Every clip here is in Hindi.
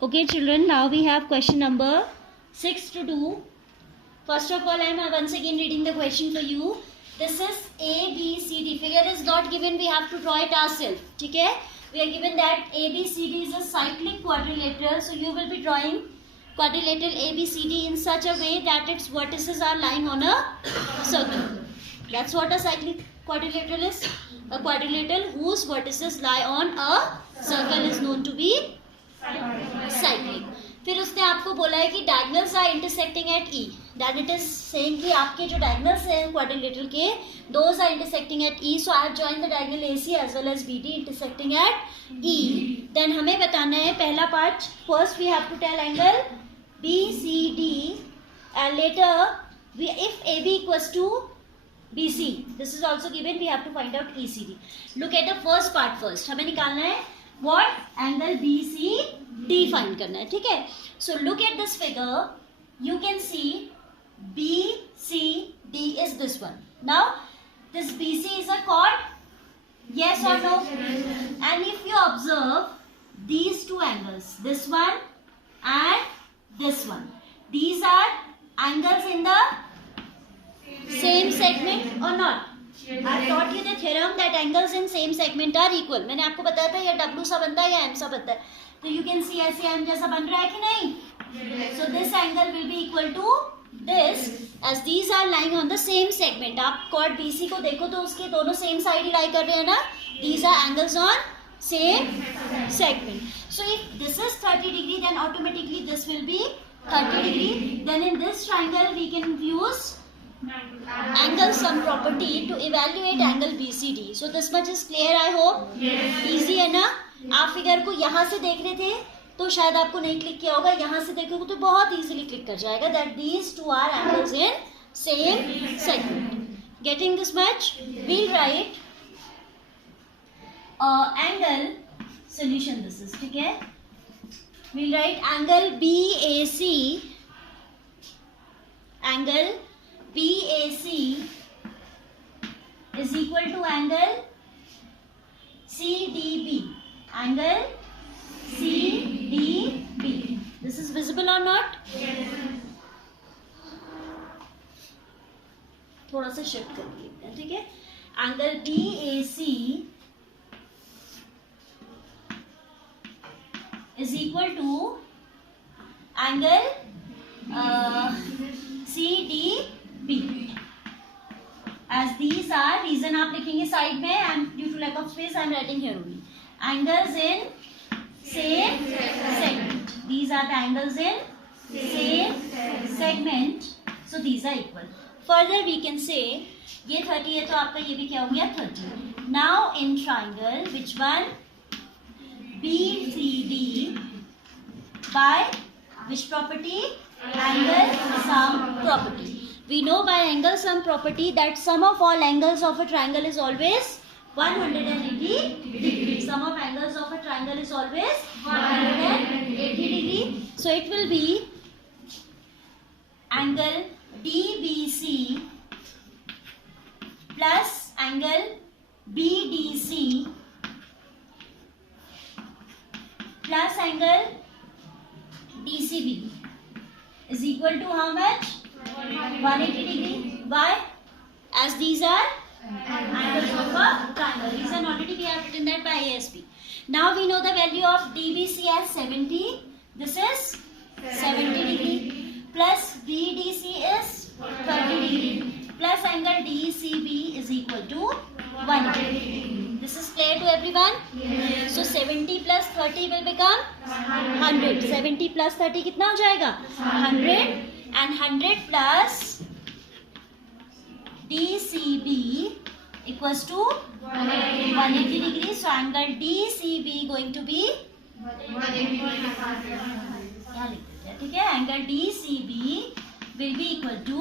Okay, children, now we have question number 6 to do. First of all, I am once again reading the question for you. This is A, B, C, D. Figure is not given, we have to draw it ourselves. Okay? We are given that A, B, C, D is a cyclic quadrilateral. So, you will be drawing quadrilateral A, B, C, D in such a way that its vertices are lying on a circle. That's what a cyclic quadrilateral is. A quadrilateral whose vertices lie on a circle is known to be cyclic. फिर उसने आपको बोला है कि diagonals are intersecting at E. Then it is saying कि आपके जो डायगोनल्स हैं क्वाड्रिलेटरल के those are intersecting at E. So I have joined the diagonal AC as well as BD intersecting at E. Then हमें बताना है पहला part. First we have to tell angle B C D and later we if A B equals to BC. This is also given. We have to find out ECD. Look at the first part first. हमें निकालना है what angle BCD find करना है. ठीक है. So look at this figure. You can see BCD is this one. Now this BC is a chord. Yes or no? And if you observe these two angles, this one and this one, these are angles in the same segment or not? I taught you the theorem that angles in same segment are equal. मैंने आपको बताया था या W सा बनता है या M सा बनता है. तो you can see ऐसे M जैसा बन रहा है कि नहीं? So this angle will be equal to this as these are lying on the same segment. आप chord BC को देखो तो उसके दोनों same side ही lie कर रहे हैं ना? These are angles on same segment. So if this is 30 degree then automatically this will be 30 degree. Then in this triangle we can use angle sum property to evaluate angle BCD. So this much is clear, I hope. Yes. Easy है ना? आप फिगर को यहाँ से देख रहे थे तो शायद आपको नहीं क्लिक किया होगा. यहाँ से देखोगे तो बहुत इजीली क्लिक कर जाएगा. That these two are angles in same segment. Getting this much? We'll write angle solution. This is ठीक है. We'll write angle BAC. Angle BAC is equal to angle CDB. Angle CDB. This is visible or not? Yes. थोड़ा सा शिफ्ट कर लेते हैं. ठीक है. Angle BAC is equal to angle CDB. As these are, reason आप लिखेंगे साइड में, and due to lack of space I am writing here only. Angles in same segment. These are the angles in same segment. So these are equal. Further we can say ये 30 है तो आपका ये भी क्या हो गया 30. Now in triangle which one? BCD by which property? Angle sum property. We know by angle sum property that sum of all angles of a triangle is always 180 degree. Sum of angles of a triangle is always 180 degree. So it will be angle DBC plus angle BDC plus angle DCB is equal to how much? 180 degree. Why? As these are angles of a triangle. Reason already we have written that by ASP. Now we know the value of DBC as 70. This is 70 degree. Plus BDC is 30 degree. Plus angle DCB is equal to 180 degree. This is clear to everyone? Yes. So 70 plus 30 will become 100. 70 plus 30 कितना हो जाएगा? 100. And 100 plus DCB equals to 180 degrees. So angle DCB going to be 180 degrees. ठीक है. Angle DCB will be equal to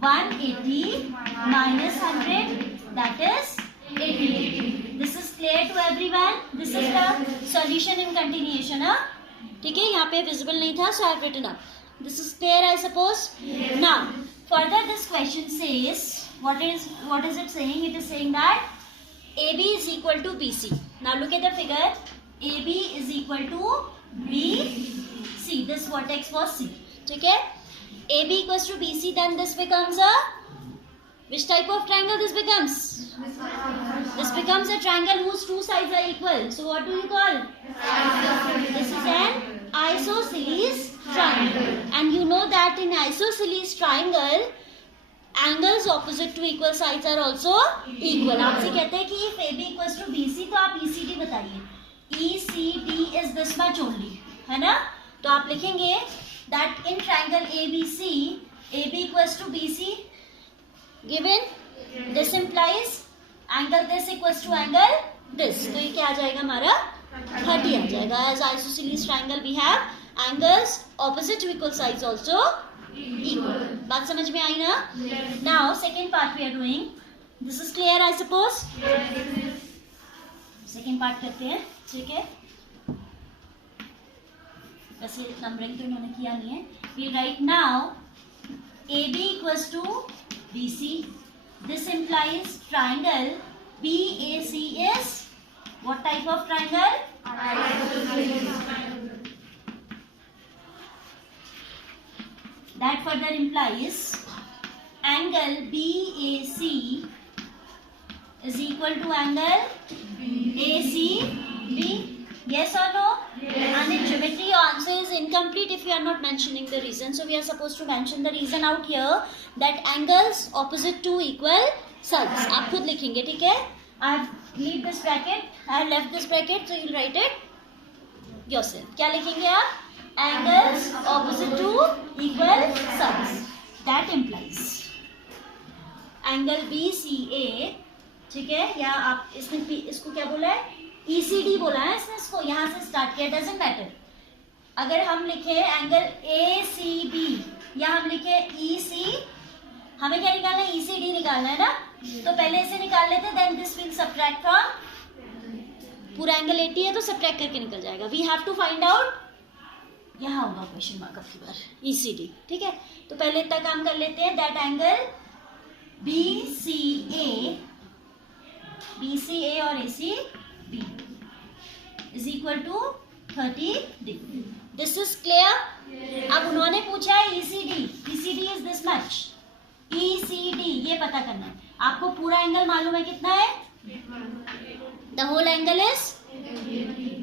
180 minus 100, that is 80. This is clear to everyone. This is the solution in continuation. ठीक है. यहाँ पे visible नहीं था, so I have written up. This is clear, I suppose. Yes. Now, further this question says, what is it saying? It is saying that AB is equal to BC. Now look at the figure. AB is equal to BC. This vertex was C. ठीक है? AB equals to BC, then this becomes a which type of triangle this becomes? This becomes a triangle whose two sides are equal. So what do you call? This is an isosceles triangle. And you know that in isosceles triangle, angles opposite to equal sides are also equal. आपसे कहते हैं कि if AB equals to BC, तो आप ECD बताइए. ECD is this much only, है ना? तो आप लिखेंगे that in triangle ABC, AB equals to BC given, this implies angle this equals to angle this. तो ये क्या आ जाएगा हमारा 30 आ जाएगा. As isosceles triangle we have angles opposite to equal sides also equal. बात समझ में आई ना? Now second part we are doing. This is clear I suppose? Second part करते हैं. ठीक है? बस ये नंबरिंग तो इन्होंने किया नहीं है. We write now AB equals to BC. This implies triangle BAC is what type of triangle? That further implies angle BAC is equal to angle ACB. Yes or no? Yes. And in geometry your answer is incomplete if you are not mentioning the reason. So we are supposed to mention the reason out here, that angles opposite to equal sides. आप खुद लिखेंगे, ठीक है? I have leave this bracket. I have left this bracket, so you will write it yourself. क्या लिखेंगे आप? Angles opposite to equal sides. That implies angle BCA, ठीक है? या आप इसने इसको क्या बोला है? ECD बोला है इसने, इसको यहाँ से स्टार्ट किया. Doesn't matter. अगर हम लिखे एंगल ACB या हम लिखे EC, हमें क्या निकालना है? ECD निकालना है ना? तो पहले इसे निकाल लेते हैं. Then this will subtract from, पूरा एंगल 80 है तो सब्ट्रैक्ट करके निकल जाएगा. We have to find out, यहाँ होगा question mark of bar ECD. ठीक है? तो पहले इतना काम कर लेते हैं. दैट एंगल BCA और ACB is equal to 30 degree. This is clear? अब उन्होंने पूछा है ECD is this much. ECD ये पता करना है आपको. पूरा एंगल मालूम है कितना है? The whole angle is,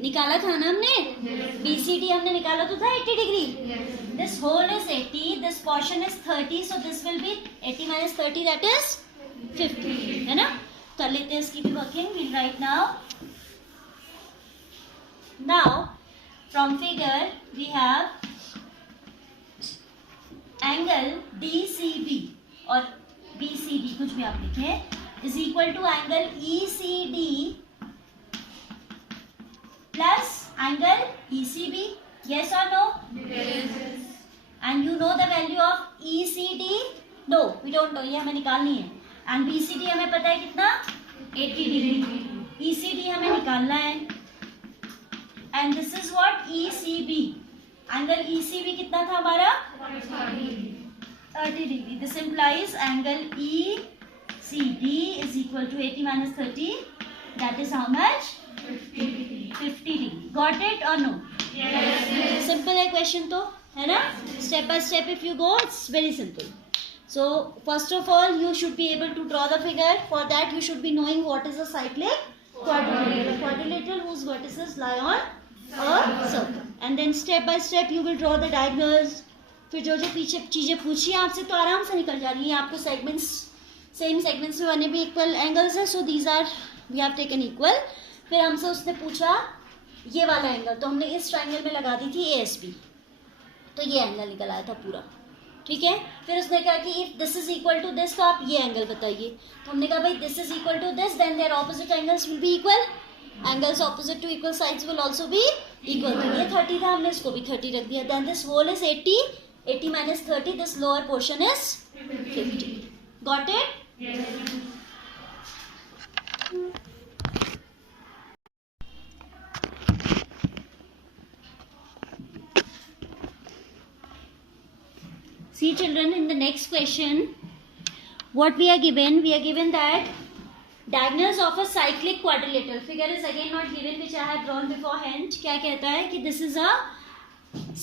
निकाला था ना हमने? BCD हमने निकाला तो था 80 degree. This whole is 80. This portion is 30. So this will be 80 minus 30, that is 50. है ना? कर लेते हैं इसकी भी working. We'll write now. Now from figure we have angle DCB और BCD, कुछ भी आप लिखें, is equal to angle ECD plus angle ECB. Yes or no? Yes. And you know the value of ECD? No, we don't know. ये हमें निकालनी है. And BCD हमें पता है कितना? 80 डिग्री. ECD हमें निकालना है. And this is what ECB. Angle ECB कितना था हमारा? 30 degree. This implies angle ECD is equal to 80 minus 30. That is how much? 50 degree. Got it or no? Yes. Simple है question तो, है ना? Step by step if you go, it's very simple. So first of all you should be able to draw the figure. For that you should be knowing what is a cyclic quadrilateral. A quadrilateral whose vertices lie on a circle. And then step by step you will draw the diagonals. फिर जो जो पीछे चीज़ें पूछी आपसे तो आराम से निकल जा रही हैं. आपको सेगमेंट्स, सेम सेगमेंट्स में बने भी इक्वल एंगल्स हैं. So these are we have taken equal. फिर हमसे उसने पूछा ये वाला एंगल, तो हमने इस ट्राइंगल में लगा दी थी ASB, तो ये एंगल निकल आया था पूरा. ठीक है? फिर उसने कहा कि if this is equal to this तो आप ये एंगल बताइए. तो हमने कहा भाई this is equal to this, then their opposite angles will be equal. Angles opposite to equal sides will also be equal. तो ये 30 था, हमने इसको भी 30 रख दिया. Then this whole is 80 minus 30, this lower portion is 50. Got it? Yes. See children, in the next question what we are given that Diagonals of a cyclic quadrilateral. Figure is again not given, which I have drawn beforehand. क्या कहता है कि this is a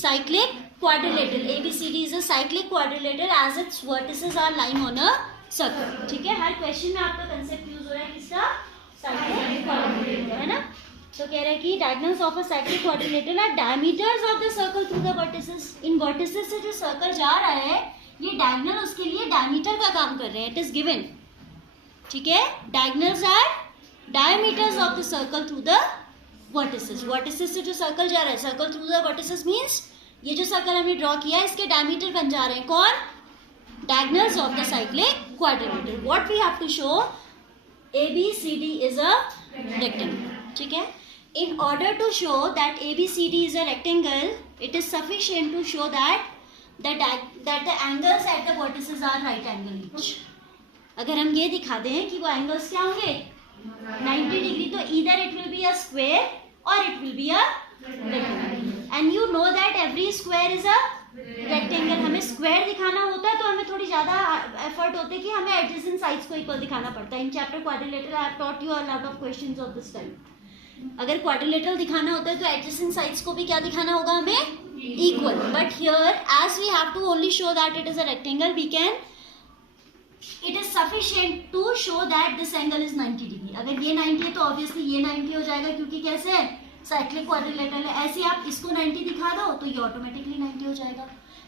cyclic quadrilateral. ABCD is a cyclic quadrilateral as its vertices are lying on a circle. ठीक है, हर क्वेश्चन में आपका कंसेप्ट यूज हो रहा है किसका? cyclic quadrilateral, है ना? तो कह रहे हैं कि diagonals of a cyclic quadrilateral are diameters of the circle through the vertices. In vertices से जो सर्कल जा रहा है, ये डायगोनल उसके लिए डायमीटर का काम कर रहे हैं. It is given. ठीक है, diagonals are diameters of the circle through the vertices. Vertices से जो सर्कल जा रहा है, circle through the vertices means ये जो सर्कल हमने ड्रॉ किया है इसके डायमीटर बन जा रहे हैं. कौन? Diagonals of the cyclic quadrilateral. What we have to show? ABCD is a rectangle. ठीक है, in order to show that ABCD is a rectangle, it is sufficient to show that the angles at the vertices are right angle each. अगर हम ये दिखा दें कि वो एंगल्स क्या होंगे 90 डिग्री, तो either it will be a square or it will be a rectangle. And you know that every square is a rectangle. हमें स्क्वायर दिखाना होता है तो हमें थोड़ी ज़्यादा एफर्ट होते हैं कि हमें एडजेसेंट साइड्स को इक्वल दिखाना पड़ता है. In chapter quadrilateral I have taught you a lot of questions of this type. अगर क्वाड्रिलेटरल दिखाना होता है तो एडजेसेंट साइड्स को भी क्या दिखाना होगा हमें? Equal. But here as we have to only show that it is a rectangle, we can, it is sufficient to show that this angle is 90 degree. अगर ये 90 है तो ऑब्वियसली ये 90 हो जाएगा, क्योंकि कैसे साइक्लिक क्वाड्रिलेटरल है. ऐसे आप इसको 90 दिखा दो तो ये ऑटोमेटिकली 90 हो जाएगा.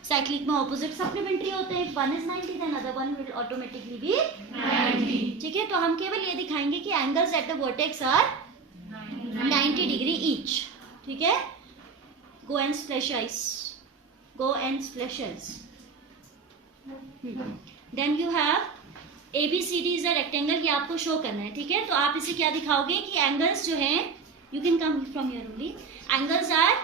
साइक्लिक में ऑपोजिट सप्लीमेंट्री होते हैं. One is 90 then other one will automatically be 90. ठीक है, तो हम केवल ये दिखाएंगे कि angles at the vertex are 90 degree each. ठीक है, go and splash ice. Go and splash ice. Then you have ABCD is a rectangle. ये आपको शो करना है. ठीक है, तो आप इसे क्या दिखाओगे कि एंगल्स जो हैं, you can come from here only, angles are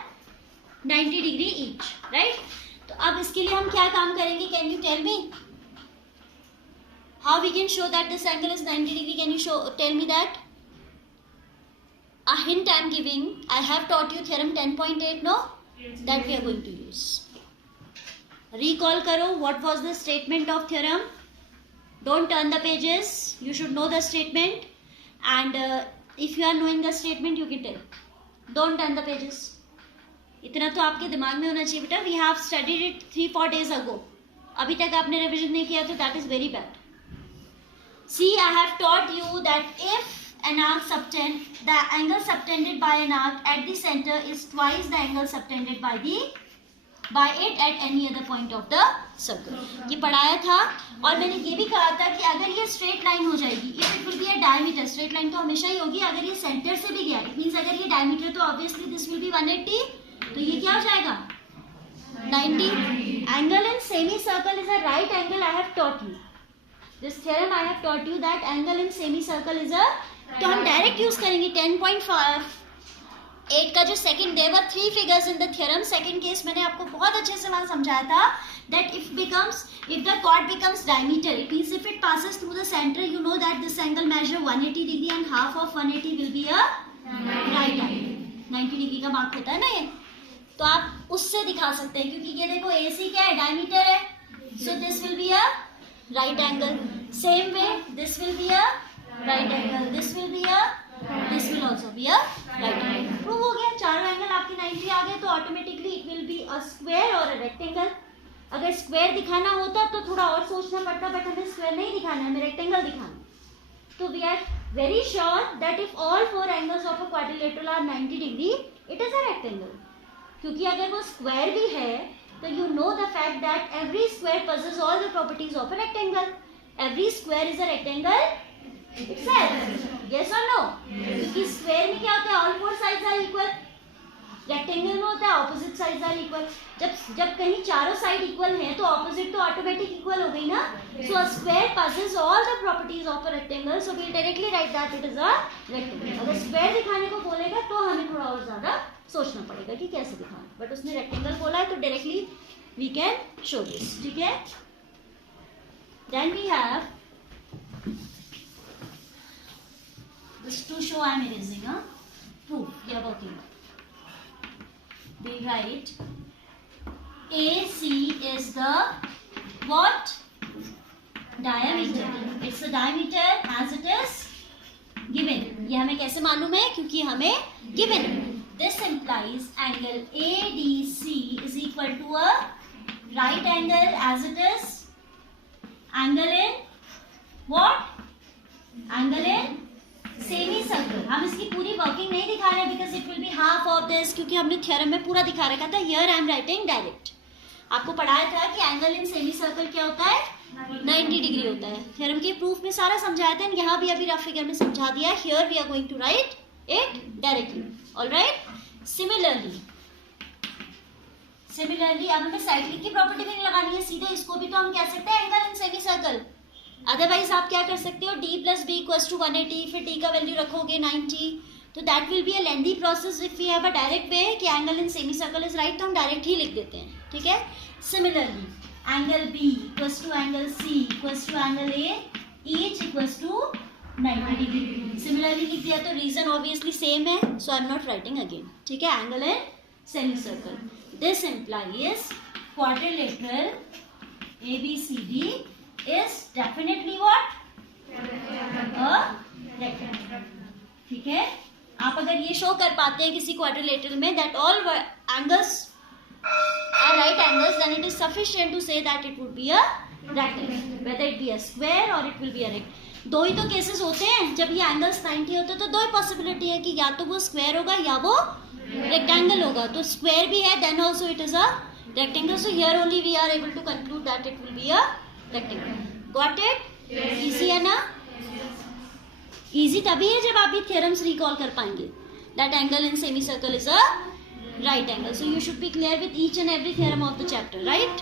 90 degree each, right? तो अब इसके लिए हम क्या काम करेंगे? Can you tell me how we can show that this angle is 90 degree? Can you tell me that? A hint I am giving. I have taught you theorem 10.8, no? Yes, that we are going to use. Recall karo, what was the statement of theorem? Don't turn the pages. You should know the statement. And if you are knowing the statement, you can tell. Don't turn the pages. इतना तो आपके दिमाग में होना चाहिए बेटा. We have studied it 3-4 days ago. अभी तक आपने revision नहीं किया तो that is very bad. See, I have taught you that if an arc subtend, the angle subtended by an arc at the center is twice the angle subtended by it at any other point of the circle. ये पढ़ाया था. और मैंने ये भी कहा था कि अगर ये स्ट्रेट लाइन हो जाएगी, if it will be a diameter, straight line तो हमेशा ही होगी. अगर ये सेंटर से भी गया, इट मीन्स अगर ये डायमीटर तो ऑब्वियसली दिस विल बी 180, तो ये क्या हो जाएगा 90. Angle in semi circle is a right angle. I have taught you this theorem. I have taught you that angle in semi circle is a, तो हम डायरेक्ट यूज करेंगे 10.8 का जो second. There were 3 figures in the theorem. Second case मैंने आपको बहुत अच्छे से वहां समझाया था that if the chord becomes diameter, it means if it passes through the center, you know that this angle measure 180 degree and half of 180 will be a right angle. 90 degree का मार्क होता है ना ये, तो आप उससे दिखा सकते हैं. क्योंकि ये देखो AC क्या है? डायमीटर है. so this will be a right angle. same way this will be a right angle, this will be a, this will also be a right angle. Prove हो गया. चारों एंगल आपके 90 आ गए तो automatically it will be a square और अ रेक्टेंगल. अगर स्क्वायर दिखाना होता तो थोड़ा और सोचना पड़ता, बट हमें स्क्वायर नहीं दिखाना है, हमें रेक्टेंगल दिखाना. तो we are very sure that if all 4 angles of a quadrilateral are 90 degree, it is a rectangle. क्योंकि अगर वो स्क्वायर भी है तो you know the fact that every square possesses all the properties of a rectangle. Every square is a rectangle itself. Yes or no? क्योंकि स्क्वायर में क्या होता है? all 4 sides are equal. Rectangle में होता है ऑपोजिट साइड्स आर इक्वल. जब कहीं चारों साइड इक्वल हैं तो ऑपोजिट तो ऑटोमेटिक इक्वल हो गई ना. So a square possesses all the properties of a rectangle, so we'll directly write that it is a rectangle. अगर स्क्वायर दिखाने को बोलेगा तो हमें थोड़ा और ज्यादा सोचना पड़ेगा कि कैसे दिखाना, बट उसने रेक्टेंगल बोला है तो directly we can show this. ठीक है, then we have this to show I am erasing a proof we are working on. We write AC is the what? Diameter. It's the diameter as it is given. ये हमें कैसे मालूम है? क्योंकि हमें गिवन है। This implies angle ADC is equal to a right angle as it is angle in what? Angle in semi circle. हम इसकी पूरी वर्किंग नहीं दिखा रहे because it will be half of this, क्योंकि हमने थ्योरम में पूरा दिखा रखा था। Here I am writing direct. आपको पढ़ाया था कि एंगल इन सेमी सर्कल क्या होता है? 90 डिग्री होता है। थ्योरम के प्रूफ में सारा समझाया था, यहाँ भी अभी रफ फिगर में समझा दिया। Here we are going to write it directly. Alright, similarly अब हमें साइक्लिक की प्रॉपर्टी भी नहीं लगानी है, सीधे इसको भी तो हम कह सकते हैं angle in semi circle. Otherwise आप क्या कर सकते हो? D + B = 180, फिर D का वैल्यू रखोगे 90, तो that will be a lengthy process. If we have a direct way कि angle in semi circle is right, तो हम डायरेक्ट ही लिख देते हैं, ठीक है। Similarly angle B = angle C = angle A, each = 90 डिग्री। सिमिलरली लिख दिया तो रीजन ऑब्वियसली सेम है, so I am not writing again, ठीक है। Angle in semi circle, this implies quadrilateral ABCD is definitely what? A rectangle, ठीक है। आप अगर ये शो कर पाते हैं किसी क्वाड्रिलेटरल में that all angles are right angles, then it is sufficient to say that it would be a rectangle, whether it be a square or it will be a rectangle। दो ही तो केसेस होते हैं जब ये एंगल्स 90 होते हैं, तो दो ही पॉसिबिलिटी है कि या तो वो स्क्वायर होगा या वो रेक्टेंगल होगा। तो स्क्वायर भी है, then also it is a rectangle. So here only we are able to conclude that it will be a rectangle. Got it? Easy है ना? इजी तभी है जब आप ये थ्योरम्स रिकॉल कर पाएंगे। That angle in semi circle is a right angle. So you should be clear with each and every theorem of the chapter, right?